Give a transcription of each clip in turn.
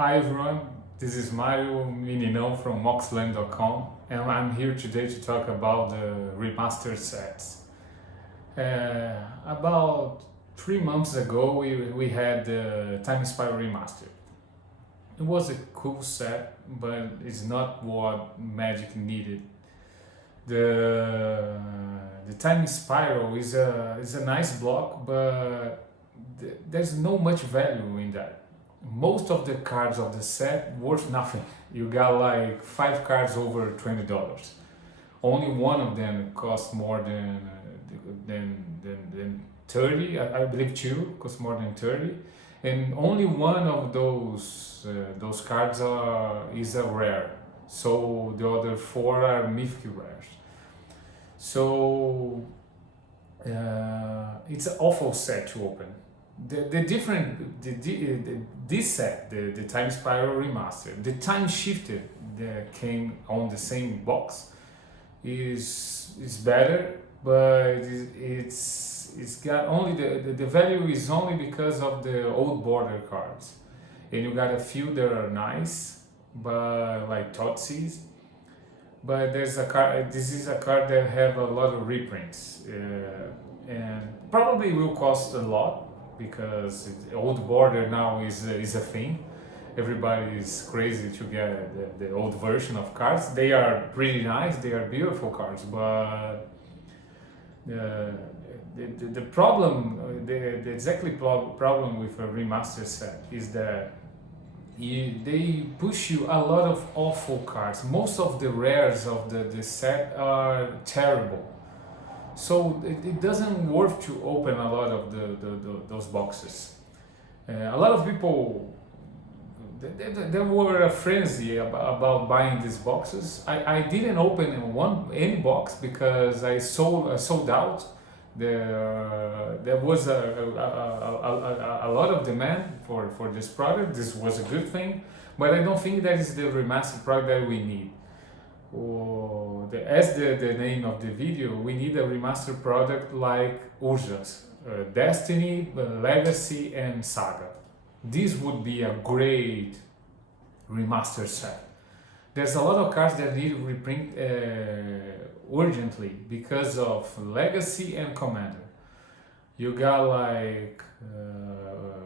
Hi everyone, this is Mario Mininão from Moxland.com, and I'm here today to talk about the remastered sets. About 3 months ago, we had the Time Spiral Remastered. It was a cool set, but it's not what Magic needed. The the Time Spiral is a nice block, but there's no much value in that. Most of the cards of the set worth nothing. You got like 5 cards over $20. Only one of them cost more than 30. I believe two cost more than 30, and only one of those cards is a rare. So the other four are mythic rares. So it's an awful set to open. The different this set, the Time Spiral Remastered, the Timeshifted that came on the same box is better, but it's got only the value is only because of the old border cards, and you got a few that are nice, but like Totsis. But there's a card. This is a card that have a lot of reprints, and probably will cost a lot because old border now is a thing. Everybody is crazy to get the old version of cards. They are pretty nice. They are beautiful cards, but the problem, the exactly problem with a remaster set is that they push you a lot of awful cards. Most of the rares of the set are terrible, so it doesn't worth to open a lot of those boxes. A lot of people, there were a frenzy about buying these boxes. I didn't open any box because I sold out. There was a lot of demand for this product. This was a good thing, but I don't think that is the remastered product that we need. As the name of the video, we need a remastered product like Urza's, Destiny, Legacy, and Saga. This would be a great remaster set. There's a lot of cards that need reprint urgently because of Legacy and Commander. You got like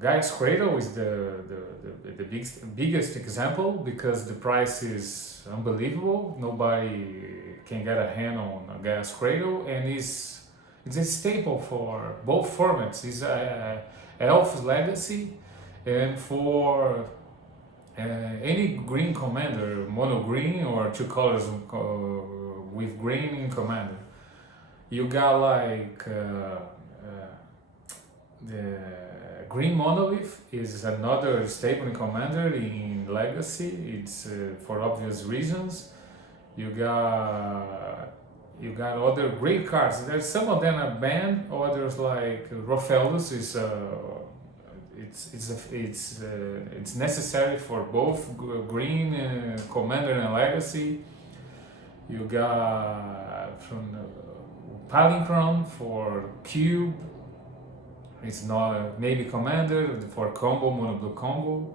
Gaia's Cradle is the biggest example because the price is unbelievable. Nobody can get a hand on Gaia's Cradle, and it's a staple for both formats. It's Elf's Legacy, and for any green commander, mono green or two colors with green in commander. You got like the green monolith is another staple in commander in legacy. It's for obvious reasons. You got other great cards. There's some of them are banned. Others like Rofelus is it's necessary for both green commander and legacy. You got from Palinchron for cube. It's not maybe commander for combo, mono blue combo.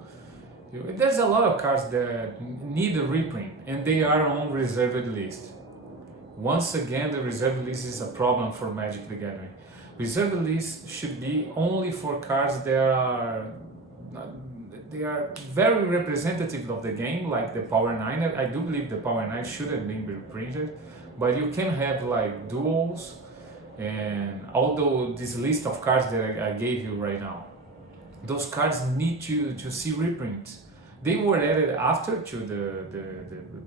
There's a lot of cards that need a reprint, and they are on reserved list. Once again, the reserved list is a problem for Magic the Gathering. Reserved list should be only for cards that are very representative of the game, like the Power 9. I do believe the Power 9 should have been reprinted, but you can have like duels, and although this list of cards that I gave you right now, those cards need to see reprints. They were added after to the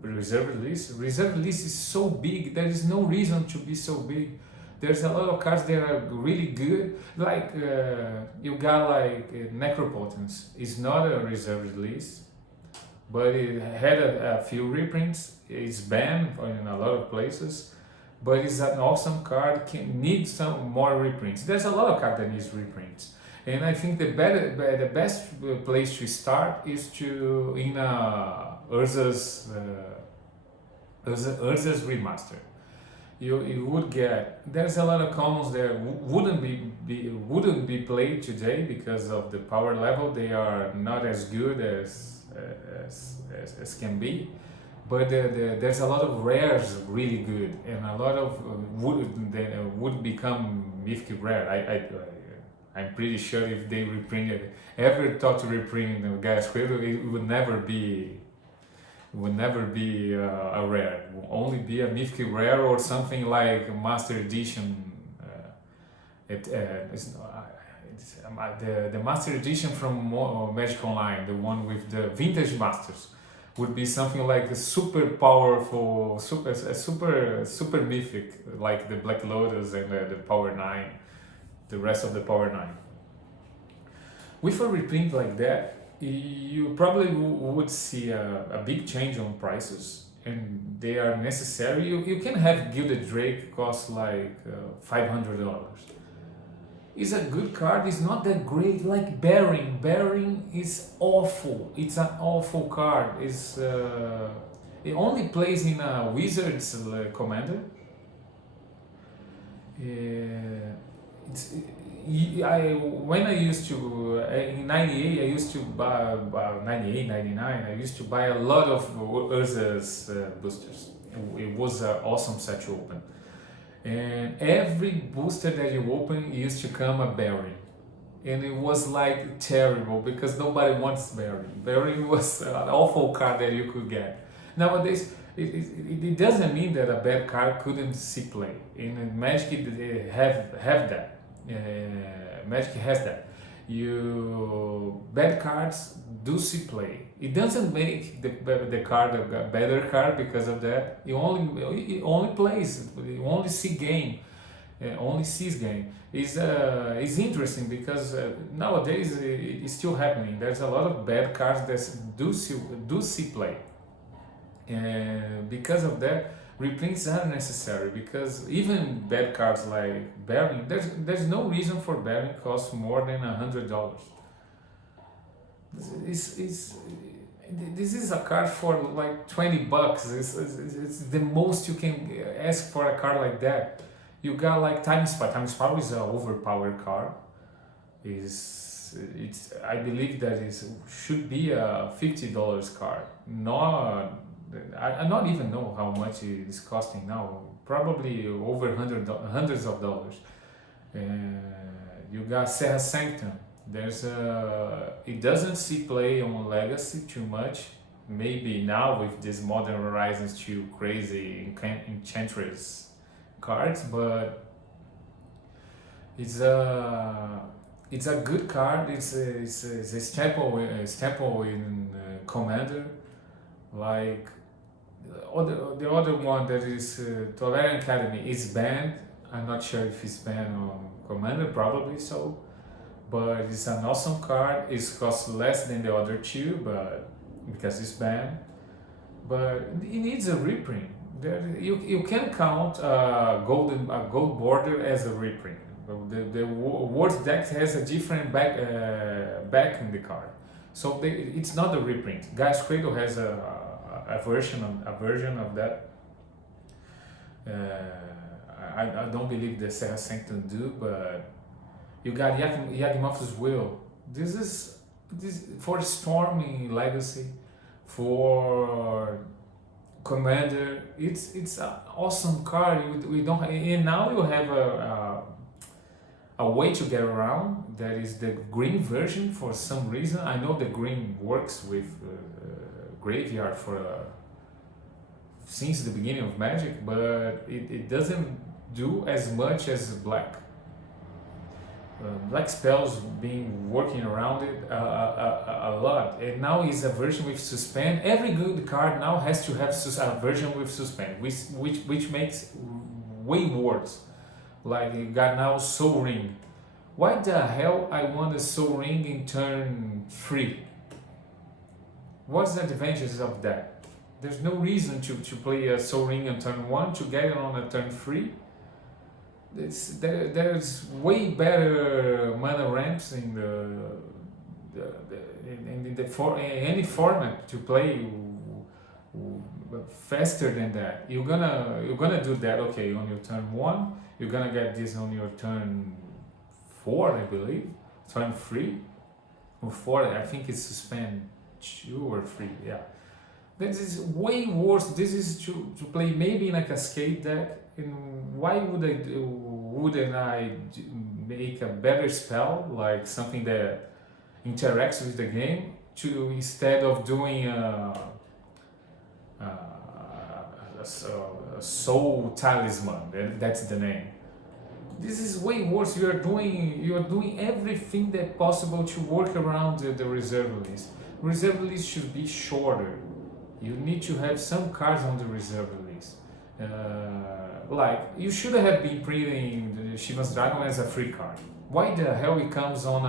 reserved list. Reserved list is so big, there is no reason to be so big. There's a lot of cards that are really good, like you got like Necropotence. It's not a reserved list, but it had a few reprints. It's banned in a lot of places, but it's an awesome card. Need some more reprints. There's a lot of cards that needs reprints, and I think the best place to start is in Urza's remaster. you would get. There's a lot of commons that wouldn't be played today because of the power level. They are not as good as can be. But there's a lot of rares really good, and a lot of would become mythic rare. I'm pretty sure if they reprinted, ever thought to reprint the Gaia Squirtle, it would never be a rare. It will only be a mythic rare or something like a Master Edition. The Master Edition from Magic Online, the one with the Vintage Masters, would be something like a super powerful, super mythic, like the Black Lotus and the Power 9, the rest of the Power 9. With a reprint like that, you probably would see a big change on prices, and they are necessary. You can have Gilded Drake cost like $500. It's a good card. It's not that great. Like Bearing. Bearing is awful. It's an awful card. It only plays in a Wizards commander. When I used to in '98, I used to buy 98, 99. I used to buy a lot of Urza's boosters. It was an awesome set to open. And every booster that you open used to come a Berry. And it was like terrible because nobody wants Berry. Berry was an awful card that you could get. Nowadays, it doesn't mean that a bad card couldn't see play. In Magic, they have that. Magic has that. Bad cards do see play. It doesn't make the card a better card because of that. It only plays. It only see game. Only sees game. It's interesting because nowadays it's still happening. There's a lot of bad cards that do see play. And because of that, reprints are necessary, because even bad cards like Bearing, there's no reason for Bearing cost more than $100. This is a card for like $20. It's the most you can ask for a card like that. You got like Time Spiral. Time Spiral is an overpowered card. I believe that should be a $50 card. I don't even know how much it is costing now. Probably over hundreds of dollars. You got Serra Sanctum. It doesn't see play on Legacy too much. Maybe now with this Modern Horizons 2 crazy Enchantress cards, but it's a good card. It's a staple in Commander. Like the other one that is Tolarian Academy is banned. I'm not sure if it's banned on Commander, probably so. But it's an awesome card. It costs less than the other two, but because it's banned. But it needs a reprint. You can count a gold border as a reprint. The Words deck has a different back in the card, so it's not a reprint. Gaia's Cradle has a version of that. I don't believe the Serra Sanctum do, but you got Yawgmoth's Will. This is for Storming Legacy, for Commander. It's an awesome card. We don't, and now you have a way to get around. That is the green version for some reason. I know the green works with Graveyard since the beginning of Magic, but it doesn't do as much as black. Black spells been working around it a lot, and now is a version with Suspend. Every good card now has to have a version with Suspend, which makes way worse. Like you got now Soul Ring. Why the hell I want a Soul Ring in turn 3? What's the advantages of that? There's no reason to play a Soul Ring on turn 1 to get it on a turn 3. There's way better mana ramps in any format to play faster than that. You're gonna do that. Okay, on your turn 1, you're gonna get this on your turn 4, I believe. Turn 3 or 4. I think it's suspend 2 or 3. Yeah. This is way worse. This is to play maybe in a cascade deck. And why wouldn't I make a better spell, like something that interacts with the game, to instead of doing a soul talisman? That's the name. This is way worse. You are doing everything that possible to work around the reserve list. Reserve list should be shorter. You need to have some cards on the reserve list. Like, you should have been printing the Shiva's Dragon as a free card. Why the hell it comes on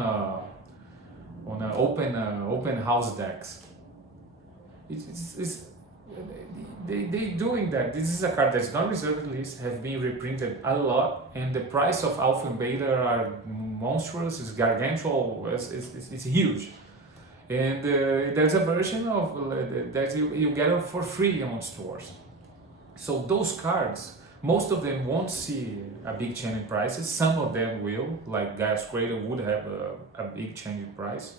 a open house decks? They doing that. This is a card that's not reserved list, have been reprinted a lot, and the price of alpha and beta are monstrous. It's gargantuan. It's huge. And there's a version of that you get it for free on stores. So those cards, most of them won't see a big change in prices. Some of them will, like Gaia's Cradle would have a big change in price,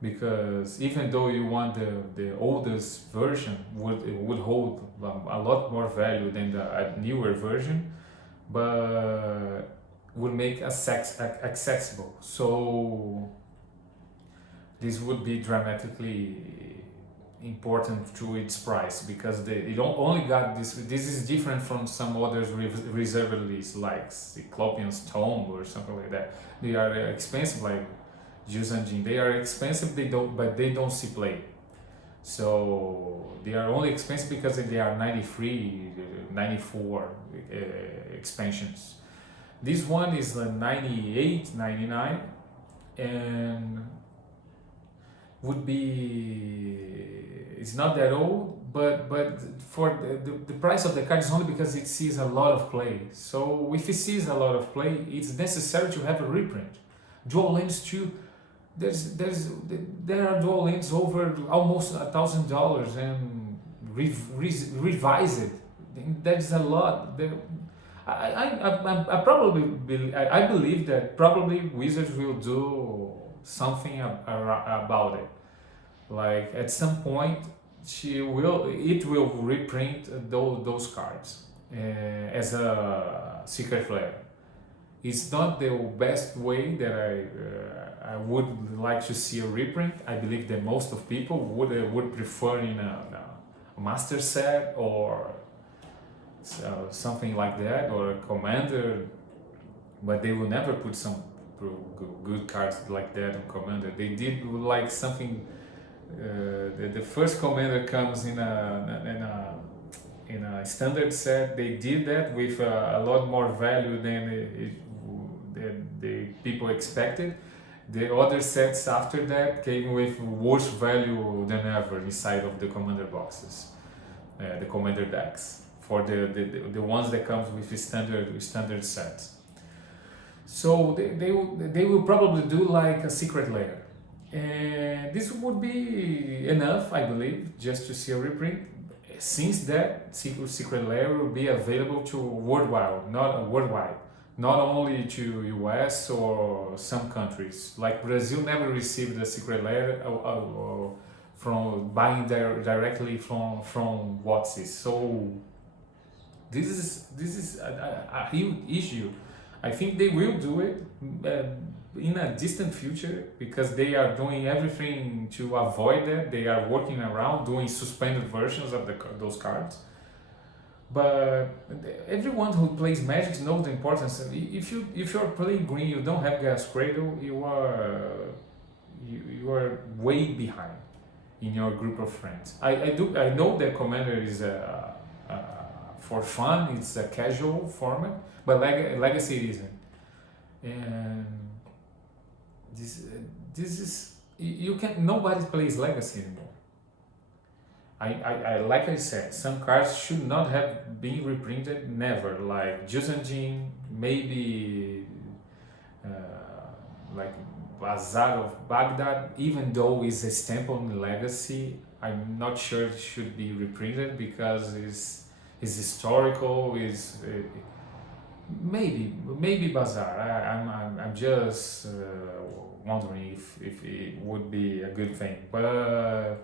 because even though you want the oldest version, would hold a lot more value than a newer version, but would make accessible. So this would be dramatically important to its price, because they don't only got this. This is different from some others reserve lists like Cyclopean's Tomb or something like that. They are expensive, like Juzanjin. They are expensive. They don't see play. So they are only expensive because they are 93, 94 expansions. This one is 98, 99, and would be, it's not that old, but for the price of the card is only because it sees a lot of play. So if it sees a lot of play, it's necessary to have a reprint. Dual lands too. There are dual lands over almost $1,000 and revise it. That's a lot. I believe that probably Wizards will do something about it. Like at some point, it will reprint those cards as a secret lair. It's not the best way that I would like to see a reprint. I believe that most of people would prefer in a master set or something like that, or a commander, but they will never put some good cards like that on commander. They did like something. The first commander comes in a standard set. They did that with a lot more value than the people expected. The other sets after that came with worse value than ever inside of the commander boxes, the commander decks, for the ones that comes with standard sets. So they will probably do like a secret lair, and this would be enough, I believe, just to see a reprint. Since that secret lair will be available to worldwide, not only to US or some countries. Like Brazil never received a secret lair from buying directly from WotC. So this is a huge issue. I think they will do it in a distant future, because they are doing everything to avoid that. They are working around doing suspended versions of those cards. But everyone who plays Magic knows the importance. If you're playing green, you don't have Gas Cradle, you are way behind in your group of friends. I know that Commander is for fun. It's a casual format, but Legacy isn't. And this is, you can, nobody plays Legacy anymore. I like I said, some cards should not have been reprinted, never. Like Juzanjin, maybe like Bazaar of Baghdad, even though it's a stamp on legacy, I'm not sure it should be reprinted because it's historical. Is maybe Bazaar. I'm just wondering if it would be a good thing, but.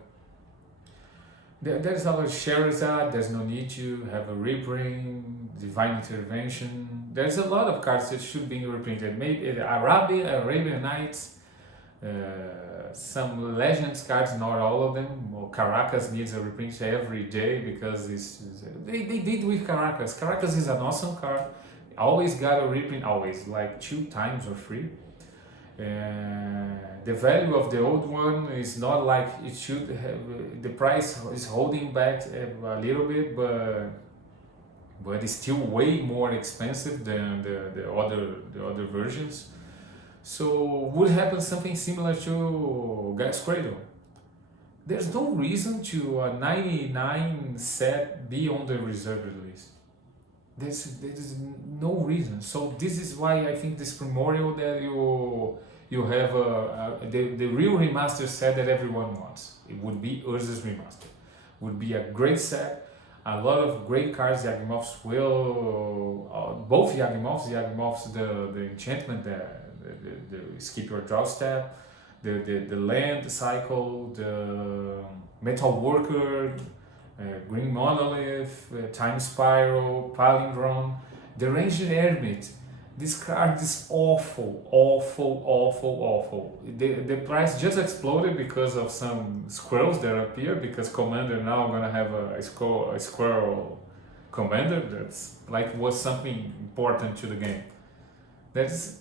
There's other Sherazade, there's no need to have a reprint, Divine Intervention. There's a lot of cards that should be reprinted. Maybe Arabian Nights, some Legends cards, not all of them. Well, Caracas needs a reprint every day because they did with Caracas. Caracas is an awesome card. Always got a reprint, always, like 2 times or 3. The value of the old one is not like it should have. The price is holding back a little bit, but it's still way more expensive than the other versions. So would happen something similar to Gas Cradle. There's no reason to a 99 set be on the reserve list. There's no reason. So this is why I think this Primordial that you have the real remaster set that everyone wants. It would be Urza's Remastered. Would be a great set. A lot of great cards. Yagimoths will both Yagimoths the enchantment, the skip your draw step, the land cycle, the metal worker, green monolith, time spiral, palindrome, the ranged hermit. This card is awful. The price just exploded because of some squirrels that appear, because Commander now gonna have a squirrel commander. That's like was something important to the game. There's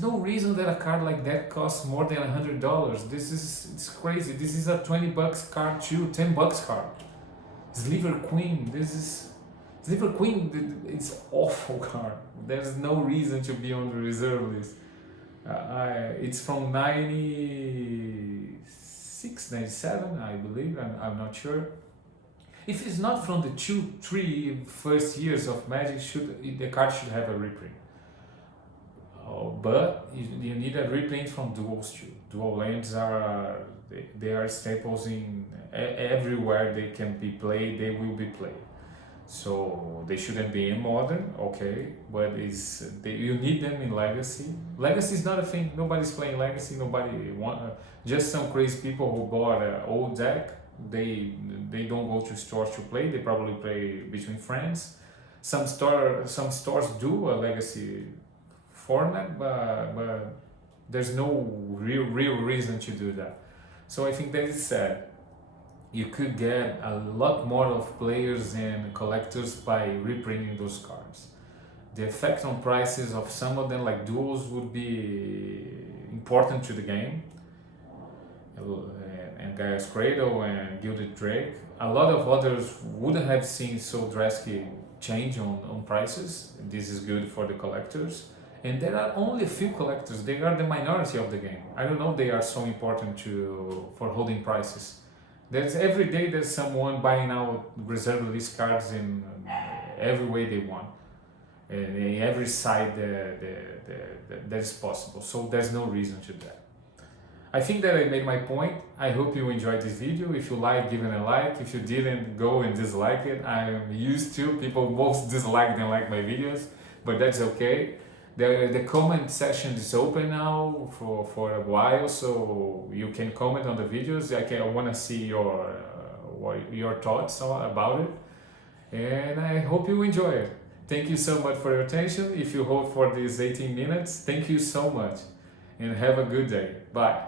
no reason that a card like that costs more than $100. It's crazy. This is a $20 card too, $10 card. Sliver Queen. Sliver Queen. It's awful card. There's no reason to be on the reserve list. It's from 96, 97, I believe. I'm not sure. If it's not from the 2-3 first years of Magic, the card should have a reprint. But you need a reprint from duals too. Dual lands are staples in everywhere they can be played. They will be played. So they shouldn't be in modern, okay? But you need them in legacy. Legacy is not a thing. Nobody's playing legacy. Nobody just some crazy people who bought an old deck. They don't go to stores to play. They probably play between friends. Some stores do a legacy format, but there's no real reason to do that. So I think that is sad. You could get a lot more of players and collectors by reprinting those cards. The effect on prices of some of them, like duels, would be important to the game. And Gaia's Cradle and Gilded Drake. A lot of others wouldn't have seen so drastic change on prices. This is good for the collectors. And there are only a few collectors. They are the minority of the game. I don't know if they are so important for holding prices. Every day there's someone buying out reserve list cards in every way they want, and in every side that is possible. So there's no reason to that. I think that I made my point. I hope you enjoyed this video. If you like, give it a like. If you didn't, go and dislike it. I am used to people most dislike than like my videos, but that's okay. The comment section is open now for a while, so you can comment on the videos. I want to see your thoughts about it, and I hope you enjoy it. Thank you so much for your attention. If you hold for these 18 minutes, thank you so much, and have a good day. Bye.